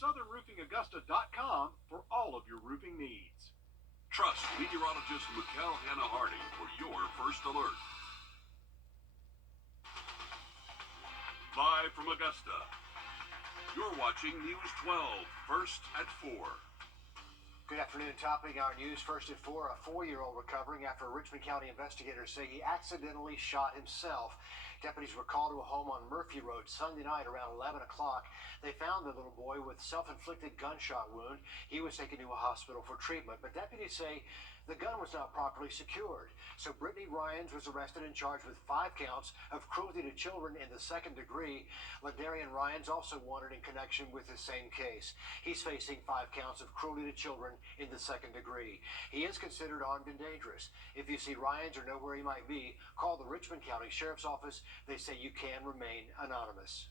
southernroofingaugusta.com for all of your roofing needs. Trust meteorologist Mikkel Hannah Hardy for your first alert. Live from Augusta, you're watching News 12, first at 4. Good afternoon. Topping our news first at 4, a 4-year-old recovering after Richmond County investigators say he accidentally shot himself. Deputies were called to a home on Murphy Road Sunday night around 11 o'clock. They found the little boy with self-inflicted gunshot wound. He was taken to a hospital for treatment, but deputies say the gun was not properly secured. So Brittany Ryans was arrested and charged with 5 counts of cruelty to children in the 2nd degree. Ladarian Ryans also wanted in connection with the same case. He's facing 5 counts of cruelty to children in the 2nd degree. He is considered armed and dangerous. If you see Ryans or know where he might be, call the Richmond County Sheriff's Office. They say you can remain anonymous.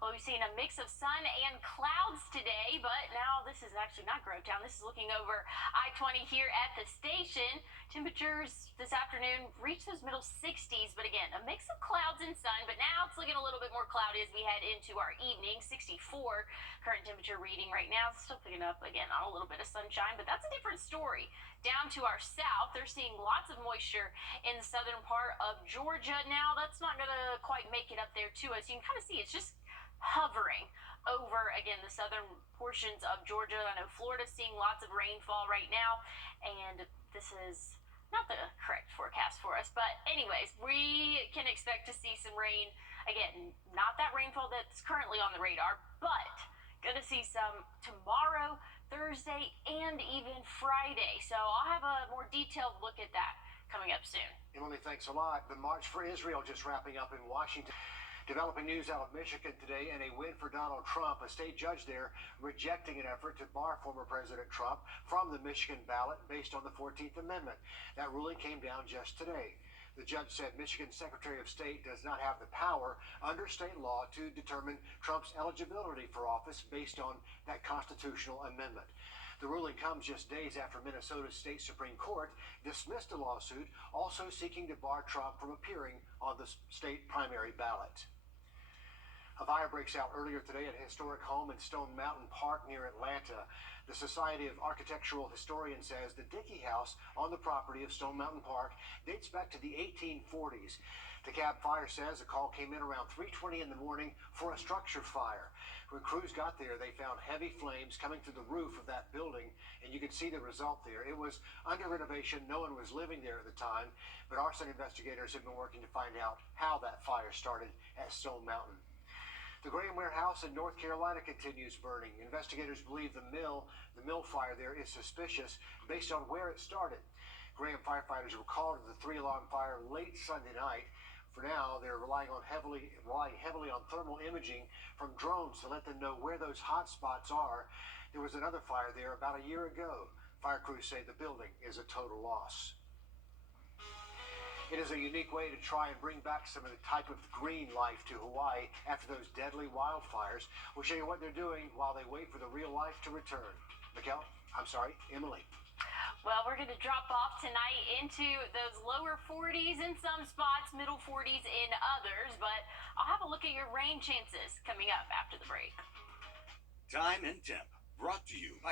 Well, we've seen a mix of sun and clouds today, but now this is actually not Grovetown. This is looking over I-20 here at the station. Temperatures this afternoon reach those middle 60s, but again, a mix of clouds and sun, but now it's looking a little bit more cloudy as we head into our evening. 64 current temperature reading right now. It's still picking up again on a little bit of sunshine, but that's a different story. Down to our south, they're seeing lots of moisture in the southern part of Georgia. Now, that's not going to quite make it up there to us. You can kind of see it's just hovering over, again, the southern portions of Georgia. I know Florida's seeing lots of rainfall right now, and this is not the correct forecast for us. But anyways, we can expect to see some rain. Again, not that rainfall that's currently on the radar, but going to see some tomorrow, Thursday, and even Friday. So I'll have a more detailed look at that coming up soon. Emily, thanks a lot. The March for Israel just wrapping up in Washington. Developing news out of Michigan today, and a win for Donald Trump. A state judge there rejecting an effort to bar former President Trump from the Michigan ballot based on the 14th Amendment. That ruling came down just today. The judge said Michigan's Secretary of State does not have the power under state law to determine Trump's eligibility for office based on that constitutional amendment. The ruling comes just days after Minnesota's state Supreme Court dismissed a lawsuit also seeking to bar Trump from appearing on the state primary ballot. A fire breaks out earlier today at a historic home in Stone Mountain Park near Atlanta. The Society of Architectural Historians says the Dickey house on the property of Stone Mountain Park dates back to the 1840s. The Cab Fire says a call came in around 3:20 in the morning for a structure fire. When crews got there, they found heavy flames coming through the roof of that building, and you can see the result there. It was under renovation. No one was living there at the time, but arson investigators have been working to find out how that fire started at Stone Mountain. The Graham Warehouse in North Carolina continues burning. Investigators believe the mill fire there is suspicious based on where it started. Graham firefighters were called to the 3-alarm fire late Sunday night. For now, they're relying heavily on thermal imaging from drones to let them know where those hot spots are. There was another fire there about a year ago. Fire crews say the building is a total loss. It is a unique way to try and bring back some of the type of green life to Hawaii after those deadly wildfires. We'll show you what they're doing while they wait for the real life to return. Emily. Well, we're going to drop off tonight into those lower 40s in some spots, middle 40s in others, but I'll have a look at your rain chances coming up after the break. Time and temp, brought to you by...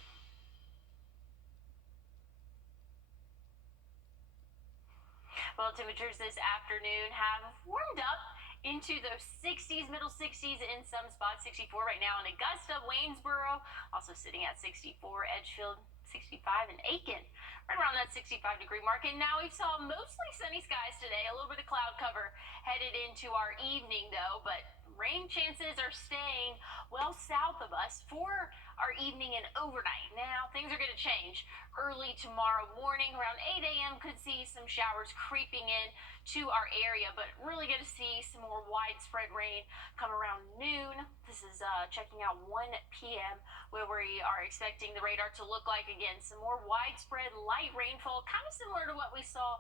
Well, temperatures this afternoon have warmed up into those 60s, middle 60s in some spots. 64 right now in Augusta, Waynesboro, also sitting at 64, Edgefield, 65, and Aiken, right around that 65-degree mark. And now we saw mostly sunny skies today, a little bit of cloud cover headed into our evening, though, but rain chances are staying well south of us for our evening and overnight. Now, things are going to change early tomorrow morning. Around 8 a.m. could see some showers creeping in to our area, but really going to see some more widespread rain come around noon. This is checking out 1 p.m. where we are expecting the radar to look like, again, some more widespread light rainfall, kind of similar to what we saw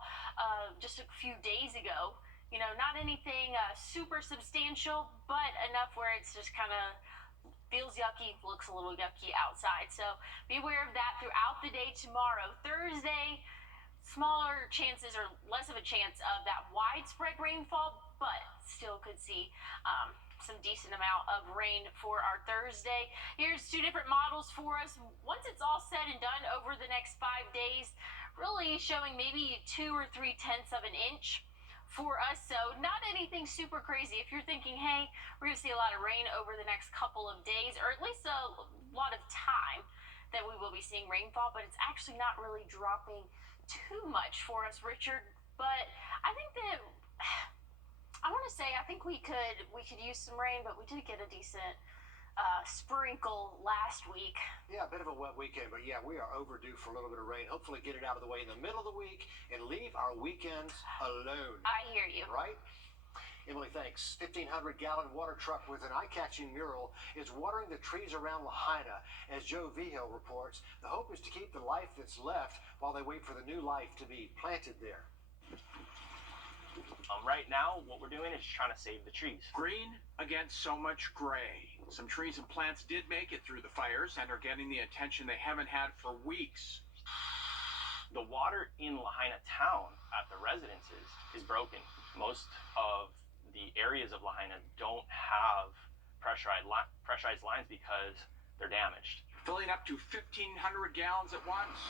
just a few days ago. You know, not anything super substantial, but enough where it's just kind of feels yucky, looks a little yucky outside. So be aware of that throughout the day tomorrow. Thursday, smaller chances or less of a chance of that widespread rainfall, but still could see some decent amount of rain for our Thursday. Here's two different models for us. Once it's all said and done over the next 5 days, really showing maybe 2 or 3 tenths of an inch for us. So not anything super crazy. If you're thinking, hey, we're going to see a lot of rain over the next couple of days, or at least a lot of time that we will be seeing rainfall, but it's actually not really dropping too much for us, Richard. But I think that I want to say I think we could use some rain, but we did get a decent sprinkle last week. Yeah, a bit of a wet weekend, but yeah, we are overdue for a little bit of rain. Hopefully get it out of the way in the middle of the week and leave our weekends alone. I hear you. Right? Emily, thanks. 1,500-gallon water truck with an eye-catching mural is watering the trees around Lahaina. As Joe Vigil reports, the hope is to keep the life that's left while they wait for the new life to be planted there. Right now, what we're doing is trying to save the trees. Green against so much gray. Some trees and plants did make it through the fires and are getting the attention they haven't had for weeks. The water in Lahaina town at the residences is broken. Most of the areas of Lahaina don't have pressurized lines because they're damaged. Filling up to 1,500 gallons at once.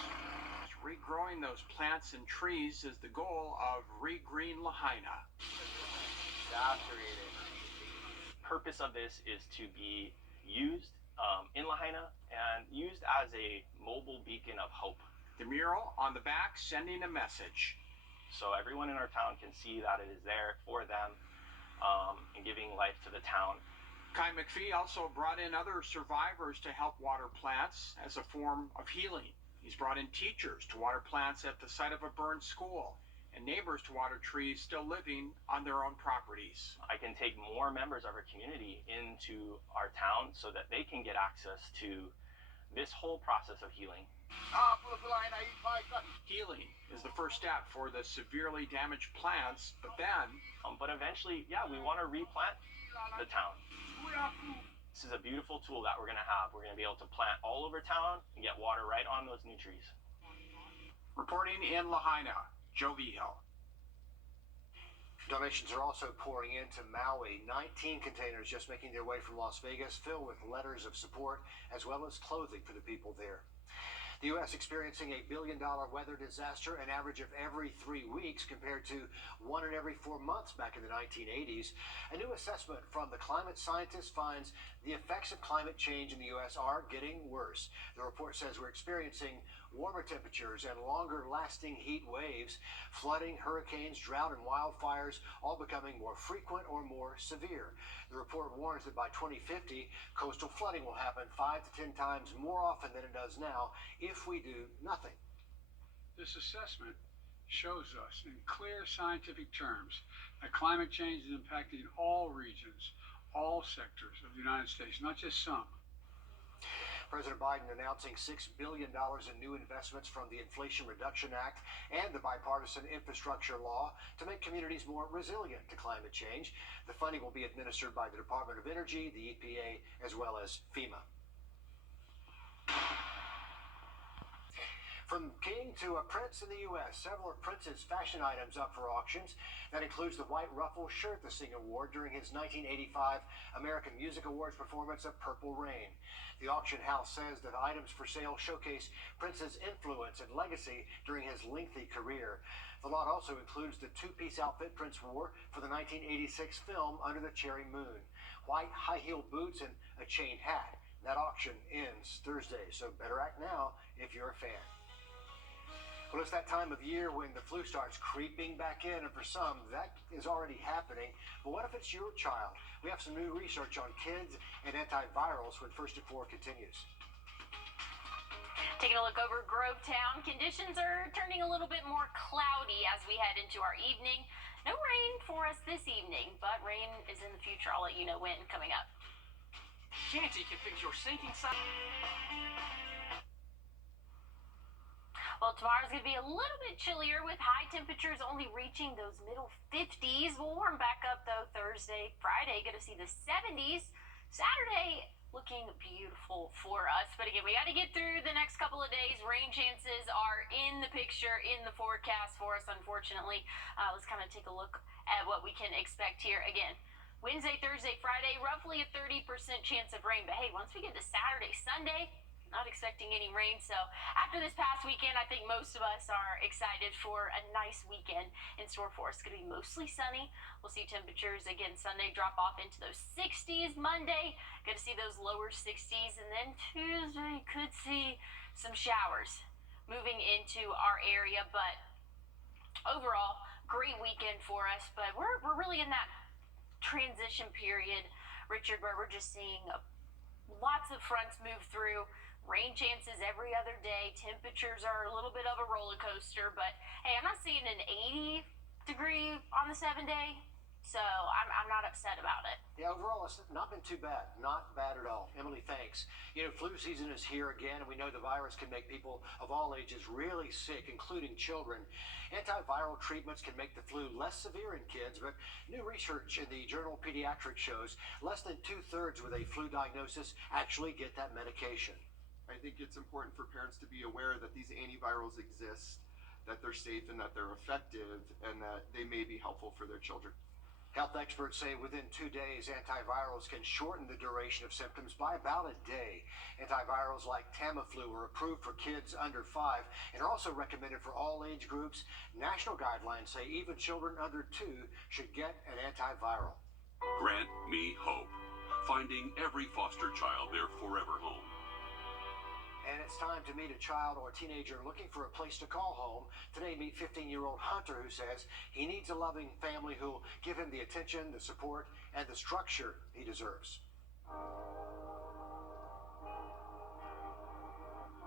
Regrowing those plants and trees is the goal of Regreen Lahaina. Saturated. Purpose of this is to be used in Lahaina and used as a mobile beacon of hope. The mural on the back sending a message. So everyone in our town can see that it is there for them and giving life to the town. Kai McPhee also brought in other survivors to help water plants as a form of healing. He's brought in teachers to water plants at the site of a burned school and neighbors to water trees still living on their own properties. I can take more members of our community into our town so that they can get access to this whole process of healing. Healing is the first step for the severely damaged plants, but eventually, yeah, we want to replant the town. This is a beautiful tool that we're going to have. We're going to be able to plant all over town and get water right on those new trees. Reporting in Lahaina, Joe Vigil. Donations are also pouring into Maui. 19 containers just making their way from Las Vegas, filled with letters of support as well as clothing for the people there. The U.S. experiencing a billion-dollar weather disaster, an average of every 3 weeks compared to 1 in every 4 months back in the 1980s. A new assessment from the climate scientists finds the effects of climate change in the U.S. are getting worse. The report says we're experiencing warmer temperatures and longer-lasting heat waves, flooding, hurricanes, drought, and wildfires, all becoming more frequent or more severe. The report warns that by 2050, coastal flooding will happen 5 to 10 times more often than it does now if we do nothing. This assessment shows us in clear scientific terms that climate change is impacting all regions, all sectors of the United States, not just some. President Biden announcing $6 billion in new investments from the Inflation Reduction Act and the bipartisan infrastructure law to make communities more resilient to climate change. The funding will be administered by the Department of Energy, the EPA, as well as FEMA. From king to a prince in the U.S., several of Prince's fashion items up for auctions. That includes the white ruffle shirt the singer wore during his 1985 American Music Awards performance of Purple Rain. The auction house says that items for sale showcase Prince's influence and legacy during his lengthy career. The lot also includes the two-piece outfit Prince wore for the 1986 film Under the Cherry Moon, white high-heeled boots, and a chain hat. That auction ends Thursday, so better act now if you're a fan. Well, it's that time of year when the flu starts creeping back in, and for some, that is already happening. But what if it's your child? We have some new research on kids and antivirals when First at 4 continues. Taking a look over Grovetown, conditions are turning a little bit more cloudy as we head into our evening. No rain for us this evening, but rain is in the future. I'll let you know when coming up. Canty can fix your sinking side. Well, tomorrow's going to be a little bit chillier with high temperatures only reaching those middle 50s. We'll warm back up, though, Thursday, Friday. Going to see the 70s. Saturday, looking beautiful for us. But again, we got to get through the next couple of days. Rain chances are in the picture, in the forecast for us, unfortunately. Let's kind of take a look at what we can expect here. Again, Wednesday, Thursday, Friday, roughly a 30% chance of rain. But hey, once we get to Saturday, Sunday, not expecting any rain. So after this past weekend, I think most of us are excited for a nice weekend in store for us. It's going to be mostly sunny. We'll see temperatures again Sunday drop off into those 60s. Monday, going to see those lower 60s. And then Tuesday, could see some showers moving into our area. But overall, great weekend for us. But we're really in that transition period, Richard, where we're just seeing lots of fronts move through. Rain chances every other day. Temperatures are a little bit of a roller coaster, but hey, I'm not seeing an 80 degree on the 7-day, so I'm not upset about it. Yeah, overall, it's not been too bad. Not bad at all. Emily, thanks. You know, flu season is here again, and we know the virus can make people of all ages really sick, including children. Antiviral treatments can make the flu less severe in kids, but new research in the journal Pediatrics shows less than 2/3 with a flu diagnosis actually get that medication. I think it's important for parents to be aware that these antivirals exist, that they're safe and that they're effective, and that they may be helpful for their children. Health experts say within 2 days, antivirals can shorten the duration of symptoms by about a day. Antivirals like Tamiflu are approved for kids under 5 and are also recommended for all age groups. National guidelines say even children under 2 should get an antiviral. Grant Me Hope. Finding every foster child their forever home. And it's time to meet a child or teenager looking for a place to call home. Today, meet 15-year-old Hunter, who says he needs a loving family who will give him the attention, the support, and the structure he deserves.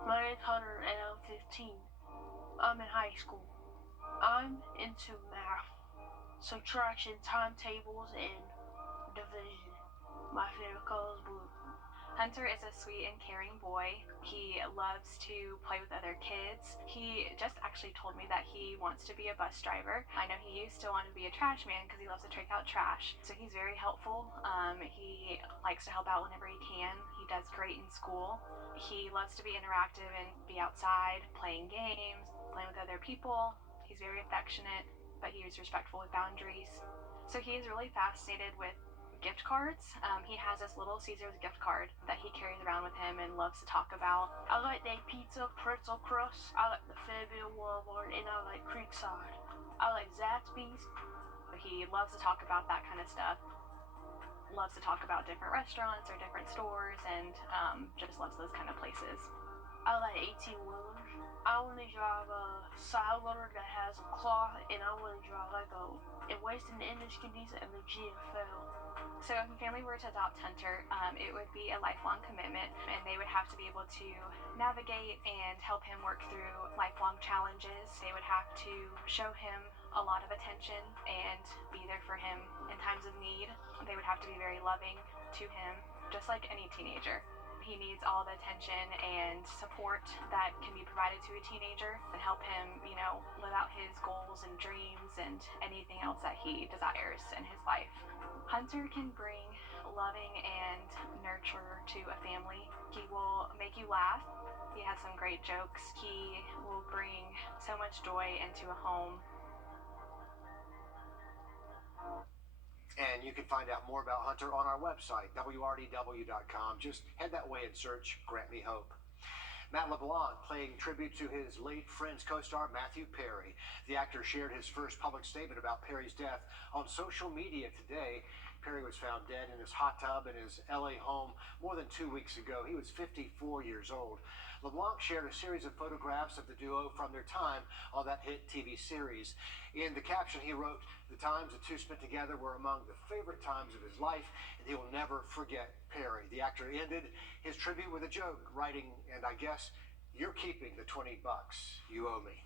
My name's Hunter, and I'm 15. I'm in high school. I'm into math, subtraction, timetables, and division. My favorite color is blue. Hunter is a sweet and caring boy. He loves to play with other kids. He just actually told me that he wants to be a bus driver. I know he used to want to be a trash man because he loves to take out trash. So he's very helpful. He likes to help out whenever he can. He does great in school. He loves to be interactive and be outside, playing games, playing with other people. He's very affectionate, but he is respectful with boundaries. So he is really fascinated with gift cards. He has this Little Caesars gift card that he carries around with him and loves to talk about. I like their pizza, pretzel crust. I like the Fairview Walmart, and I like Creekside. I like Zaxby's. He loves to talk about that kind of stuff. Loves to talk about different restaurants or different stores, and just loves those kind of places. I like 18-wheelers. I want to drive a Sideloader that has a cloth, and I want to drive like a Western Indies and the GFL. So if a family were to adopt Hunter, it would be a lifelong commitment, and they would have to be able to navigate and help him work through lifelong challenges. They would have to show him a lot of attention and be there for him in times of need. They would have to be very loving to him, just like any teenager. He needs all the attention and support that can be provided to a teenager and help him, live out his goals and dreams and anything else that he desires in his life. Hunter can bring loving and nurture to a family. He will make you laugh. He has some great jokes. He will bring so much joy into a home. And you can find out more about Hunter on our website, wrdw.com. Just head that way and search Grant Me Hope. Matt LeBlanc paying tribute to his late Friends co-star Matthew Perry. The actor shared his first public statement about Perry's death on social media today. Perry was found dead in his hot tub in his LA home more than 2 weeks ago. He was 54 years old. LeBlanc shared a series of photographs of the duo from their time on that hit TV series. In the caption, he wrote, "The times the two spent together were among the favorite times of his life, and he will never forget Perry." The actor ended his tribute with a joke, writing, "And I guess you're keeping the $20 you owe me."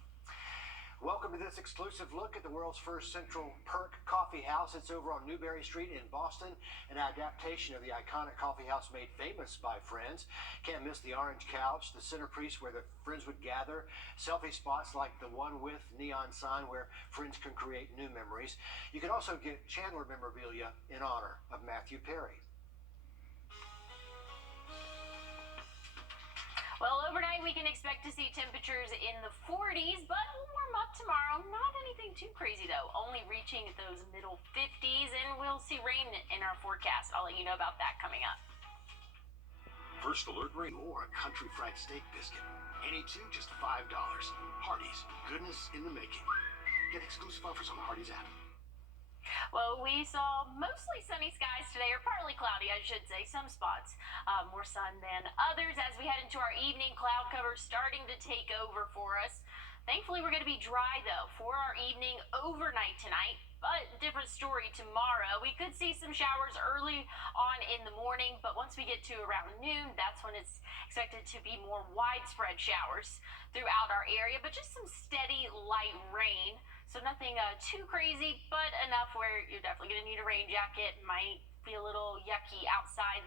Welcome to this exclusive look at the world's first Central Perk coffee house. It's over on Newberry Street in Boston, an adaptation of the iconic coffee house made famous by Friends. Can't miss the orange couch, the centerpiece where the friends would gather, selfie spots like the one with neon sign where friends can create new memories. You can also get Chandler memorabilia in honor of Matthew Perry. Well, overnight we can expect to see temperatures in the 40s, but we'll warm up tomorrow. Not anything too crazy, though. Only reaching those middle 50s, and we'll see rain in our forecast. I'll let you know about that coming up. First Alert Rain. Or a country fried steak biscuit. Any two, just $5. Hardee's, goodness in the making. Get exclusive offers on the Hardee's app. Well, we saw mostly sunny skies today, or partly cloudy, I should say. Some spots more sun than others. As we head into our evening, cloud cover starting to take over for us. Thankfully, we're going to be dry, though, for our evening overnight tonight. But different story tomorrow. We could see some showers early on in the morning, but once we get to around noon, that's when it's expected to be more widespread showers throughout our area, but just some steady light rain. So nothing too crazy, but enough where you're definitely going to need a rain jacket. Might be a little yucky outside.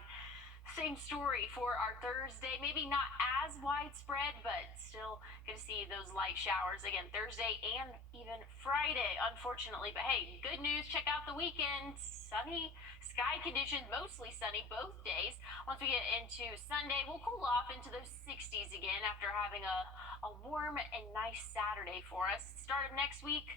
Same story for our Thursday. Maybe not as widespread, but still going to see those light showers again Thursday and even Friday, unfortunately. But hey, good news. Check out the weekend. Sunny sky conditions, mostly sunny both days. Once we get into Sunday, we'll cool off into those 60s again after having a warm and nice Saturday for us. Start of next week,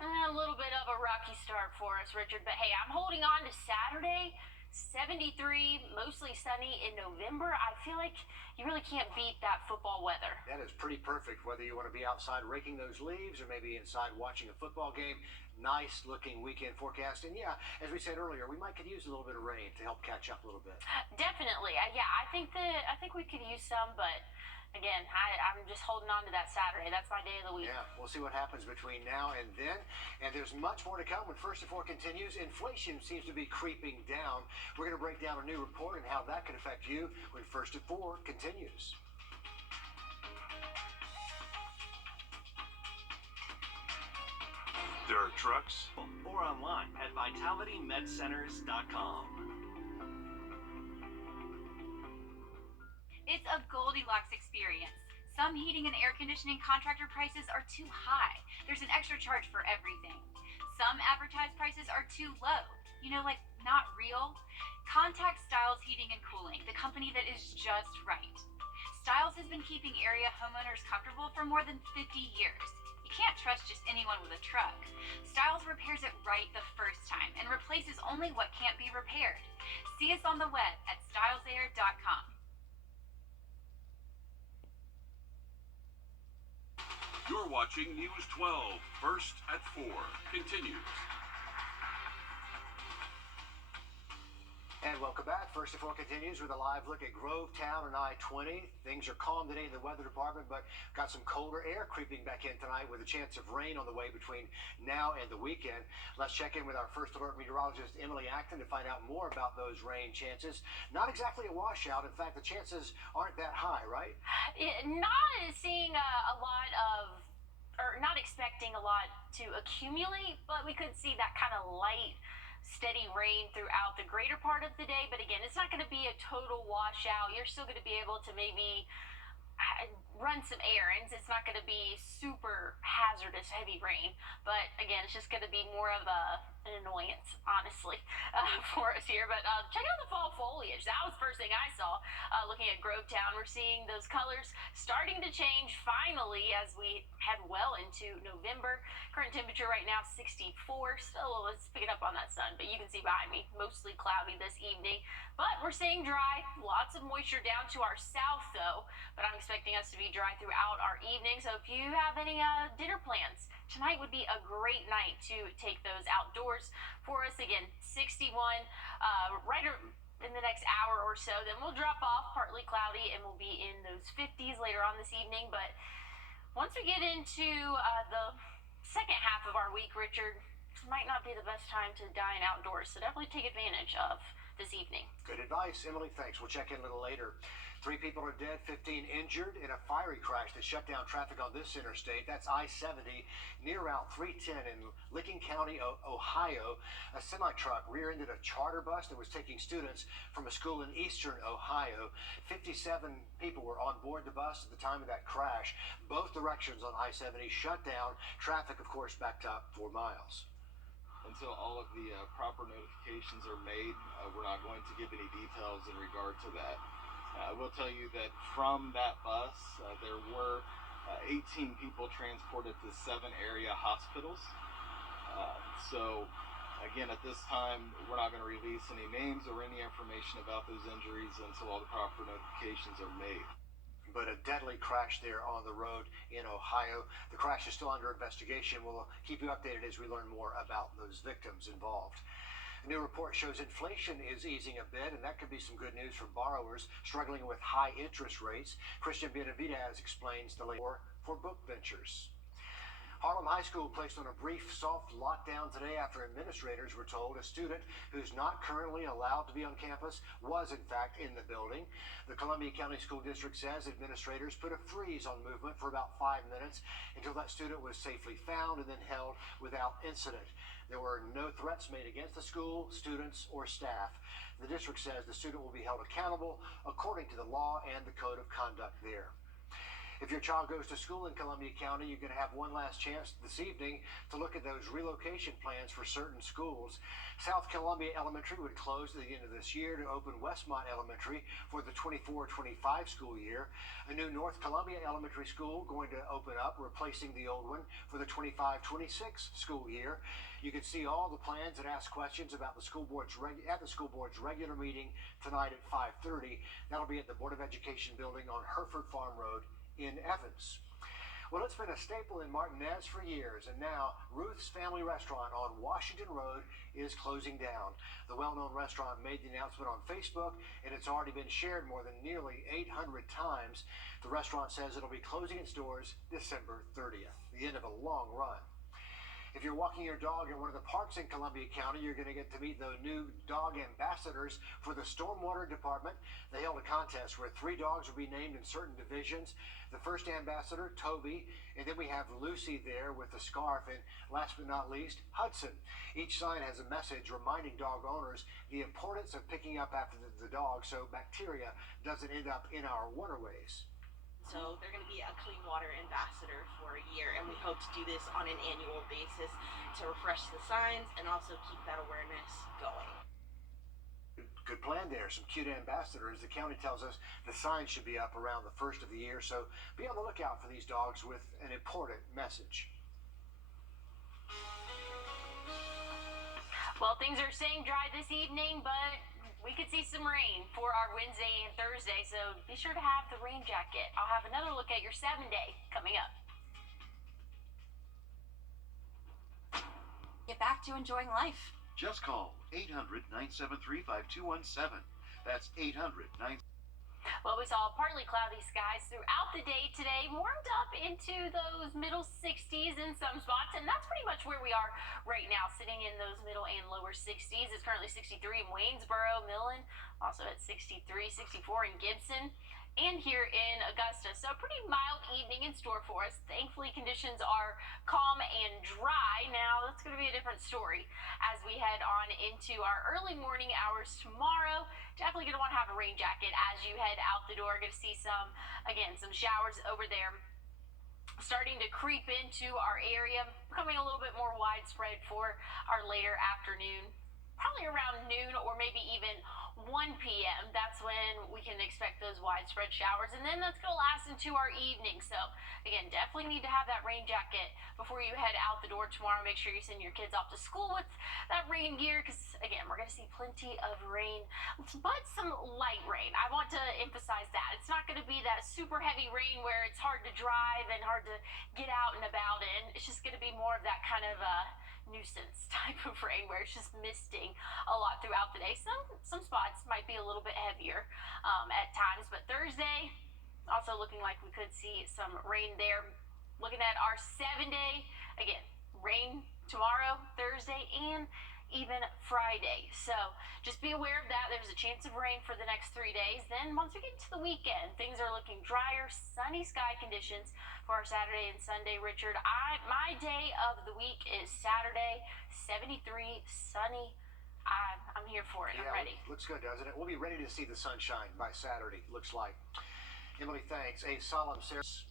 a little bit of a rocky start for us, Richard. But hey, I'm holding on to Saturday. 73, mostly sunny in November. I feel like you really can't beat that football weather. That is pretty perfect, whether you want to be outside raking those leaves or maybe inside watching a football game. Nice looking weekend forecast. And yeah, as we said earlier, we might could use a little bit of rain to help catch up a little bit. Definitely. Yeah, I think we could use some, but again, I'm just holding on to that Saturday. That's my day of the week. Yeah, we'll see what happens between now and then. And there's much more to come when First and Four continues. Inflation seems to be creeping down. We're going to break down a new report and how that can affect you when First and Four continues. There are trucks. Or online at vitalitymedcenters.com. It's a Goldilocks experience. Some heating and air conditioning contractor prices are too high. There's an extra charge for everything. Some advertised prices are too low. You know, like not real. Contact Styles Heating and Cooling, the company that is just right. Styles has been keeping area homeowners comfortable for more than 50 years. You can't trust just anyone with a truck. Styles repairs it right the first time and replaces only what can't be repaired. See us on the web at stylesair.com. You're watching News 12, First at 4, continues. And welcome back. First and Four continues with a live look at Grovetown and I-20. Things are calm today in the weather department, but got some colder air creeping back in tonight with a chance of rain on the way between now and the weekend. Let's check in with our First Alert meteorologist, Emily Acton, to find out more about those rain chances. Not exactly a washout. In fact, the chances aren't that high, right? Not seeing a lot of, or not expecting a lot to accumulate, but we could see that kind of light, steady rain throughout the greater part of the day. But again, it's not going to be a total washout. You're still going to be able to maybe run some errands. It's not going to be super hazardous heavy rain, but again, it's just going to be more of an annoyance, honestly, for us here. But check out the fall foliage. That was the first thing I saw looking at Grovetown. We're seeing those colors starting to change finally as we head well into November. Current temperature right now 64. Still, it's picking up on that sun, but you can see behind me, mostly cloudy this evening. But we're staying dry. Lots of moisture down to our south, though. But I'm expecting us to be dry throughout our evening. So if you have any dinner plans, tonight would be a great night to take those outdoors. For us, again, 61 right in the next hour or so. Then we'll drop off, partly cloudy, and we'll be in those 50s later on this evening. But once we get into the second half of our week, Richard, this might not be the best time to dine outdoors. So definitely take advantage of this evening. Good advice, Emily. Thanks. We'll check in a little later. 3 people are dead, 15 injured in a fiery crash that shut down traffic on this interstate. That's I-70 near Route 310 in Licking County, Ohio. A semi-truck rear-ended a charter bus that was taking students from a school in eastern Ohio. 57 people were on board the bus at the time of that crash. Both directions on I-70 shut down. Traffic, of course, backed up 4 miles. Until all of the proper notifications are made, we're not going to give any details in regard to that. I will tell you that from that bus, there were 18 people transported to 7 area hospitals. So, again, at this time, we're not going to release any names or any information about those injuries until all the proper notifications are made. But a deadly crash there on the road in Ohio. The crash is still under investigation. We'll keep you updated as we learn more about those victims involved. A new report shows inflation is easing a bit, and that could be some good news for borrowers struggling with high interest rates. Christian Benavidez explains the latest for book ventures. Harlem High School placed on a brief soft lockdown today after administrators were told a student who's not currently allowed to be on campus was in fact in the building. The Columbia County School District says administrators put a freeze on movement for about 5 minutes until that student was safely found and then held without incident. There were no threats made against the school, students, or staff. The district says the student will be held accountable according to the law and the code of conduct there. If your child goes to school in Columbia County, you're going to have one last chance this evening to look at those relocation plans for certain schools. South Columbia Elementary would close at the end of this year to open Westmont Elementary for the 24-25 school year. A new North Columbia Elementary School going to open up, replacing the old one for the 25-26 school year. You can see all the plans and ask questions about the school board's at the school board's regular meeting tonight at 5:30. That'll be at the Board of Education building on Hereford Farm Road in Evans. Well, it's been a staple in Martinez for years, and now Ruth's Family Restaurant on Washington Road is closing down. The well-known restaurant made the announcement on Facebook, and it's already been shared more than nearly 800 times. The restaurant says it'll be closing its doors December 30th, the end of a long run. If you're walking your dog in one of the parks in Columbia County, you're going to get to meet the new dog ambassadors for the Stormwater Department. They held a contest where 3 dogs will be named in certain divisions. The first ambassador, Toby, and then we have Lucy there with the scarf, and last but not least, Hudson. Each sign has a message reminding dog owners the importance of picking up after the dog so bacteria doesn't end up in our waterways. So they're going to be a clean water ambassador for a year, and we hope to do this on an annual basis to refresh the signs and also keep that awareness going. Good plan there. Some cute ambassadors. The county tells us the signs should be up around the first of the year, so be on the lookout for these dogs with an important message. Well, things are staying dry this evening, but we could see some rain for our Wednesday and Thursday, so be sure to have the rain jacket. I'll have another look at your 7-day coming up. Get back to enjoying life. Just call 800-973-5217. That's 800-973. Well, we saw partly cloudy skies throughout the day today, warmed up into those middle 60s in some spots, and that's pretty much where we are right now, sitting in those middle and lower 60s. It's currently 63 in Waynesboro, Millen, also at 63, 64 in Gibson, and here in Augusta. So a pretty mild evening in store for us. Thankfully, conditions are calm and dry. Now, that's going to be a different story as we head on into our early morning hours tomorrow. Definitely going to want to have a rain jacket as you head out the door. Going to see some showers over there starting to creep into our area, becoming a little bit more widespread for our later afternoon. Probably around noon or maybe even 1 p.m. That's when we can expect those widespread showers, and then that's going to last into our evening. So again, definitely need to have that rain jacket before you head out the door tomorrow. Make sure you send your kids off to school with that rain gear, because again, we're going to see plenty of rain, but some light rain. I want to emphasize that it's not going to be that super heavy rain where it's hard to drive and hard to get out and about in. It's just going to be more of that kind of nuisance type of rain where it's just misting a lot throughout the day. Some spots might be a little bit heavier at times, but Thursday also looking like we could see some rain there. Looking at our 7-day, again, rain tomorrow, Thursday, and even Friday. So just be aware of that. There's a chance of rain for the next 3 days. Then once we get to the weekend, things are looking drier, sunny sky conditions for our Saturday and Sunday. Richard, my day of the week is Saturday, 73, sunny. I'm here for it. I'm ready. Looks good, doesn't it? We'll be ready to see the sunshine by Saturday, looks like. Emily, thanks. A solemn ceremony.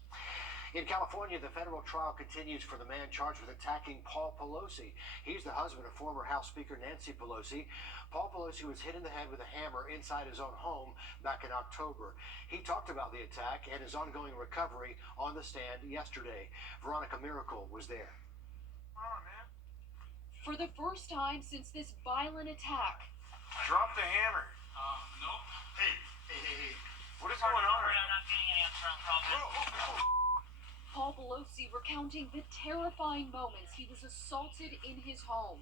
In California, the federal trial continues for the man charged with attacking Paul Pelosi. He's the husband of former House Speaker Nancy Pelosi. Paul Pelosi was hit in the head with a hammer inside his own home back in October. He talked about the attack and his ongoing recovery on the stand yesterday. Veronica Miracle was there. For the first time since this violent attack, Drop the hammer. Nope. Hey. What is going on? I'm not getting an answer on call. Paul Pelosi recounting the terrifying moments he was assaulted in his home.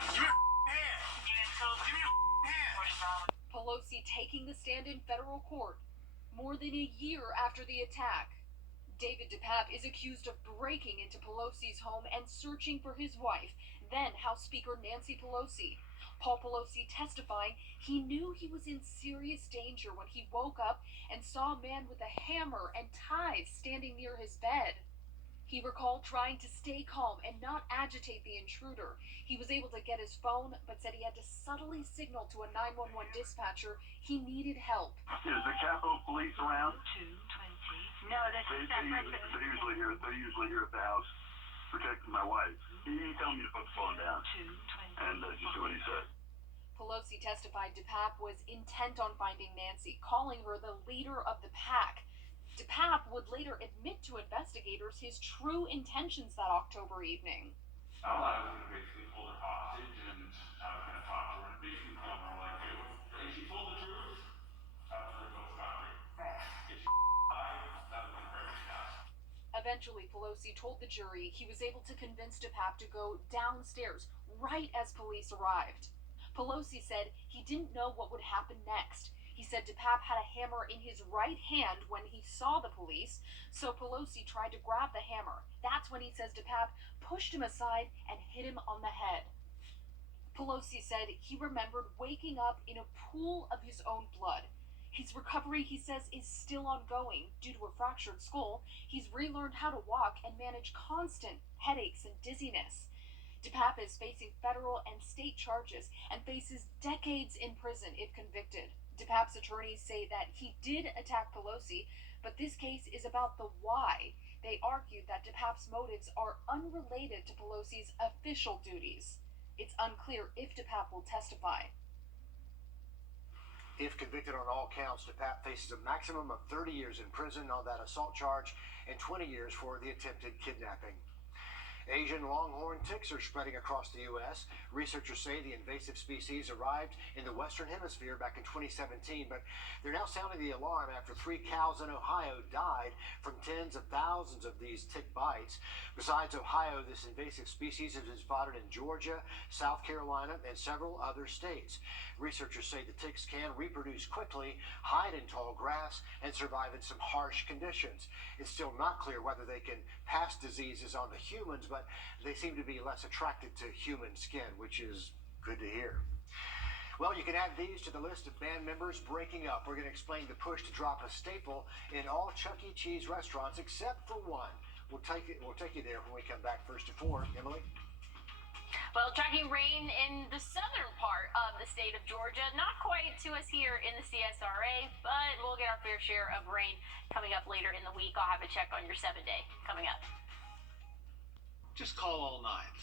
Give me your hand. Give me your hand. Pelosi taking the stand in federal court more than a year after the attack. David DePape is accused of breaking into Pelosi's home and searching for his wife, then House Speaker Nancy Pelosi. Paul Pelosi testifying he knew he was in serious danger when he woke up and saw a man with a hammer and ties standing near his bed. He recalled trying to stay calm and not agitate the intruder. He was able to get his phone, but said he had to subtly signal to a 911 dispatcher he needed help. Is the Capitol Police around? 220. No, that's They're usually here at the house protecting my wife. He told me to put the phone down and just do what he said. Pelosi testified DePape was intent on finding Nancy, calling her the leader of the pack. DePape would later admit to investigators his true intentions that October evening. I was going to basically pull her hostage, and I was going to talk to her and basically tell her, like, hey, she told the truth. I was going to go stop her. If she lied, that was going to break the house. Eventually, Pelosi told the jury he was able to convince DePape to go downstairs right as police arrived. Pelosi said he didn't know what would happen next. He said DePape had a hammer in his right hand when he saw the police, so Pelosi tried to grab the hammer. That's when he says DePape pushed him aside and hit him on the head. Pelosi said he remembered waking up in a pool of his own blood. His recovery, he says, is still ongoing due to a fractured skull. He's relearned how to walk and manage constant headaches and dizziness. DePape is facing federal and state charges and faces decades in prison if convicted. DePape's attorneys say that he did attack Pelosi, but this case is about the why. They argued that DePape's motives are unrelated to Pelosi's official duties. It's unclear if DePape will testify. If convicted on all counts, DePape faces a maximum of 30 years in prison on that assault charge and 20 years for the attempted kidnapping. Asian longhorn ticks are spreading across the U.S. Researchers say the invasive species arrived in the Western Hemisphere back in 2017, but they're now sounding the alarm after 3 cows in Ohio died from tens of thousands of these tick bites. Besides Ohio, this invasive species has been spotted in Georgia, South Carolina, and several other states. Researchers say the ticks can reproduce quickly, hide in tall grass, and survive in some harsh conditions. It's still not clear whether they can pass diseases on to humans, but they seem to be less attracted to human skin, which is good to hear. Well, you can add these to the list of band members breaking up. We're going to explain the push to drop a staple in all Chuck E. Cheese restaurants except for one. We'll take you there when we come back. 1 to 4. Emily? Well, tracking rain in the southern part of the state of Georgia. Not quite to us here in the CSRA, but we'll get our fair share of rain coming up later in the week. I'll have a check on your 7-day coming up. Just call all nines.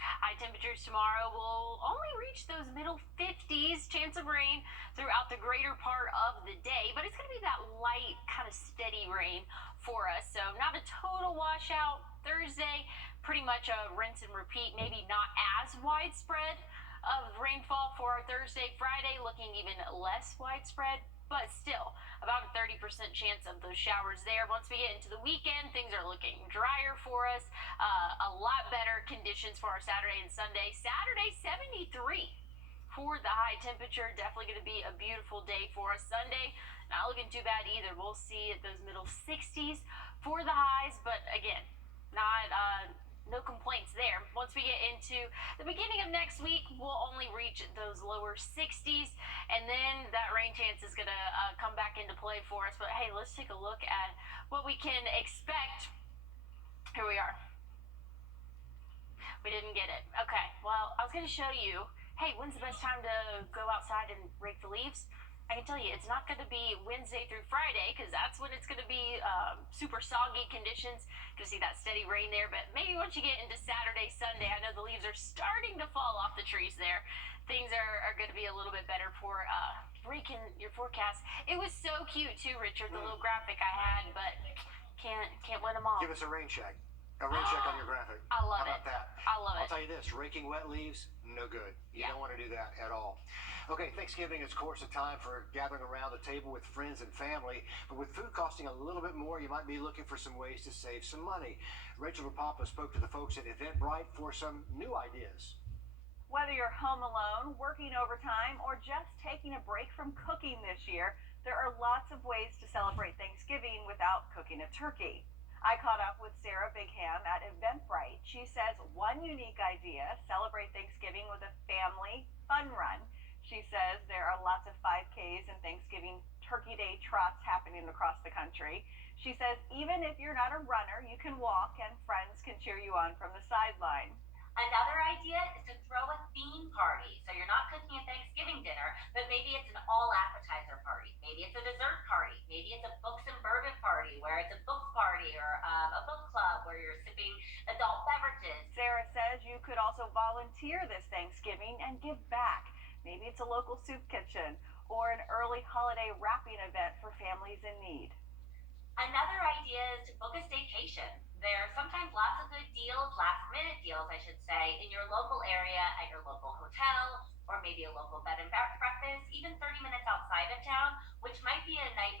High temperatures tomorrow will only reach those middle 50s. Chance of rain throughout the greater part of the day, but it's going to be that light, kind of steady rain for us. So not a total washout. Thursday, pretty much a rinse and repeat, maybe not as widespread of rainfall for our Thursday. Friday looking even less widespread, but still about a 30% chance of those showers there. Once we get into the weekend, things are looking drier for us. A lot better conditions for our Saturday and Sunday. Saturday, 73 for the high temperature. Definitely going to be a beautiful day for us. Sunday, not looking too bad either. We'll see at those middle 60s for the highs, but again, not no complaints there. Once we get into the beginning of next week, we'll only reach those lower 60s, and then that rain chance is going to come back into play for us. But hey, let's take a look at what we can expect. Here we are. We didn't get it. Okay, well, I was going to show you, hey, when's the best time to go outside and rake the leaves? I can tell you it's not going to be Wednesday through Friday because that's when it's going to be super soggy conditions. Going to see that steady rain there, but maybe once you get into Saturday, Sunday, I know the leaves are starting to fall off the trees there. Things are going to be a little bit better for breaking your forecast. It was so cute too, Richard, the little graphic I had, but can't win them all. Give us a rain check. A rain check on your graphic. I love How about it. that? I love I'll it. tell you this, raking wet leaves, no good. You don't want to do that at all. Okay, Thanksgiving is, of course, a time for gathering around the table with friends and family. But with food costing a little bit more, you might be looking for some ways to save some money. Rachel DePapa spoke to the folks at Eventbrite for some new ideas. Whether you're home alone, working overtime, or just taking a break from cooking this year, there are lots of ways to celebrate Thanksgiving without cooking a turkey. I caught up with Sarah Bigham at Eventbrite. She says one unique idea, celebrate Thanksgiving with a family fun run. She says there are lots of 5Ks and Thanksgiving Turkey Day trots happening across the country. She says even if you're not a runner, you can walk and friends can cheer you on from the sideline. Another idea is to throw a theme party. So you're not cooking a Thanksgiving dinner, but maybe it's an all appetizer party. Maybe it's a dessert party. Maybe it's a books and bourbon party where it's a book party or a book club where you're sipping adult beverages. Sarah says you could also volunteer this Thanksgiving and give back. Maybe it's a local soup kitchen or an early holiday wrapping event for families in need. Another idea is to book a staycation. There are sometimes lots of good deals, last minute deals, I should say, in your local area, at your local hotel, or maybe a local bed and breakfast, even 30 minutes outside of town, which might be a nice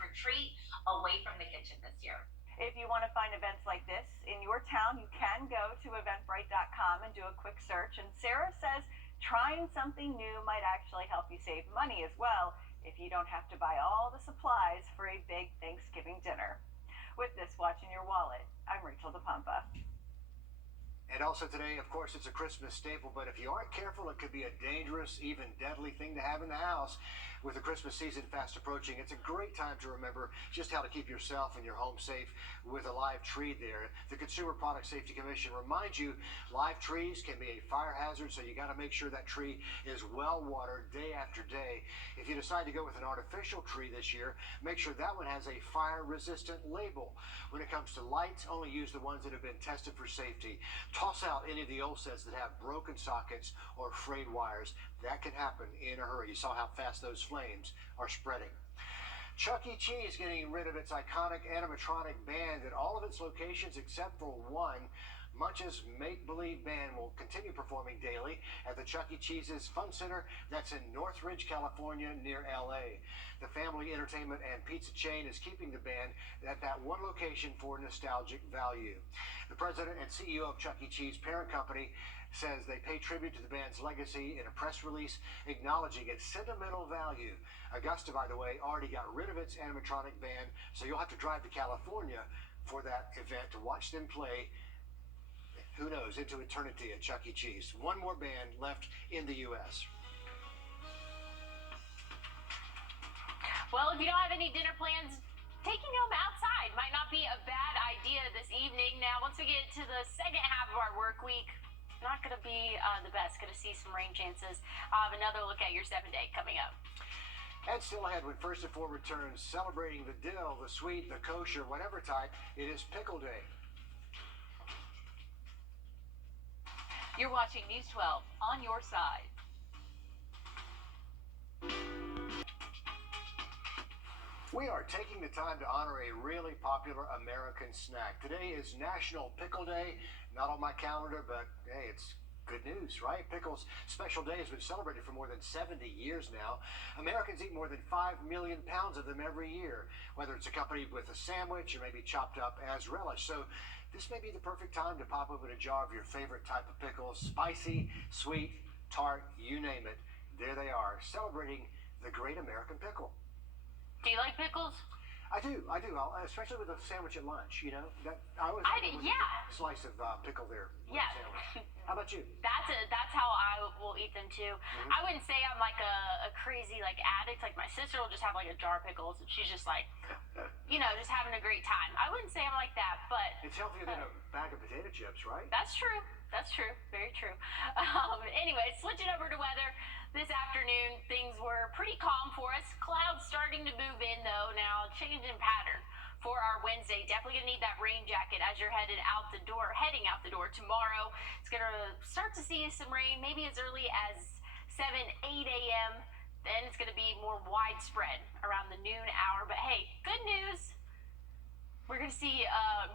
retreat away from the kitchen this year. If you want to find events like this in your town, you can go to eventbrite.com and do a quick search. And Sarah says trying something new might actually help you save money as well if you don't have to buy all the supplies for a big Thanksgiving dinner. With this watch in your wallet, I'm Rachel DePampa. And also today, of course, it's a Christmas staple, but if you aren't careful, it could be a dangerous, even deadly thing to have in the house. With the Christmas season fast approaching, it's a great time to remember just how to keep yourself and your home safe with a live tree there. The Consumer Product Safety Commission reminds you live trees can be a fire hazard, so you got to make sure that tree is well watered day after day. If you decide to go with an artificial tree this year, make sure that one has a fire-resistant label. When it comes to lights, only use the ones that have been tested for safety. Toss out any of the old sets that have broken sockets or frayed wires. That can happen in a hurry. You saw how fast those flames are spreading. Chuck E. Cheese getting rid of its iconic animatronic band at all of its locations except for one. Munch's Make-Believe Band will continue performing daily at the Chuck E. Cheese's Fun Center that's in Northridge, California, near L.A. The family entertainment and pizza chain is keeping the band at that one location for nostalgic value. The president and CEO of Chuck E. Cheese parent company says they pay tribute to the band's legacy in a press release acknowledging its sentimental value. Augusta, by the way, already got rid of its animatronic band, so you'll have to drive to California for that event to watch them play, who knows, into eternity at Chuck E. Cheese. One more band left in the U.S. Well, if you don't have any dinner plans, taking them outside might not be a bad idea this evening. Now, once we get to the second half of our work week, not going to be the best. Going to see some rain chances. I'll have another look at your 7-day coming up. And still ahead when First and Four returns, celebrating the dill, the sweet, the kosher, whatever type, it is Pickle Day. You're watching News 12 on your side. We are taking the time to honor a really popular American snack. Today is National Pickle Day. Not on my calendar, but hey, it's good news, right? Pickles special day has been celebrated for more than 70 years now. Americans eat more than 5 million pounds of them every year, whether it's accompanied with a sandwich or maybe chopped up as relish. So this may be the perfect time to pop open a jar of your favorite type of pickles, spicy, sweet, tart, you name it. There they are, celebrating the great American pickle. Do you like pickles? I do, especially with a sandwich at lunch, you know. I always yeah. a slice of pickle there with Yeah. a sandwich. How about you? That's how I will eat them too. I wouldn't say I'm like a crazy like addict. Like my sister will just have like a jar of pickles and she's just like, you know, just having a great time. I wouldn't say I'm like that, but it's healthier than a bag of potato chips, right? That's true. That's true. Very true. Anyway, switching over to weather. This afternoon, things were pretty calm for us. Wednesday. Definitely gonna need that rain jacket as you're heading out the door tomorrow. It's gonna start to see some rain, maybe as early as 7, 8 a.m. Then it's gonna be more widespread around the noon hour. But hey, good news. We're going to see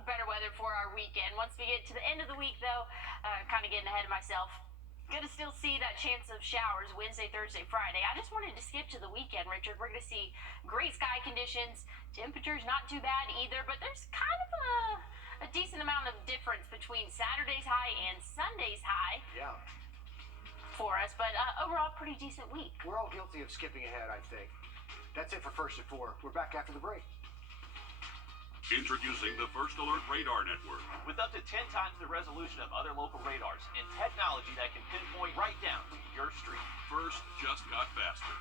better weather for our weekend. Once we get to the end of the week, though, kind of getting ahead of myself. Going to still see that chance of showers Wednesday, Thursday, Friday. I just wanted to skip to the weekend, Richard. We're going to see great sky conditions. Temperatures not too bad either, but there's kind of a decent amount of difference between Saturday's high and Sunday's high. Yeah. For us, but overall, pretty decent week. We're all guilty of skipping ahead, I think. That's it for First at 4. We're back after the break. Introducing the First Alert Radar Network. With up to 10 times the resolution of other local radars and technology that can pinpoint right down to your street. First just got faster.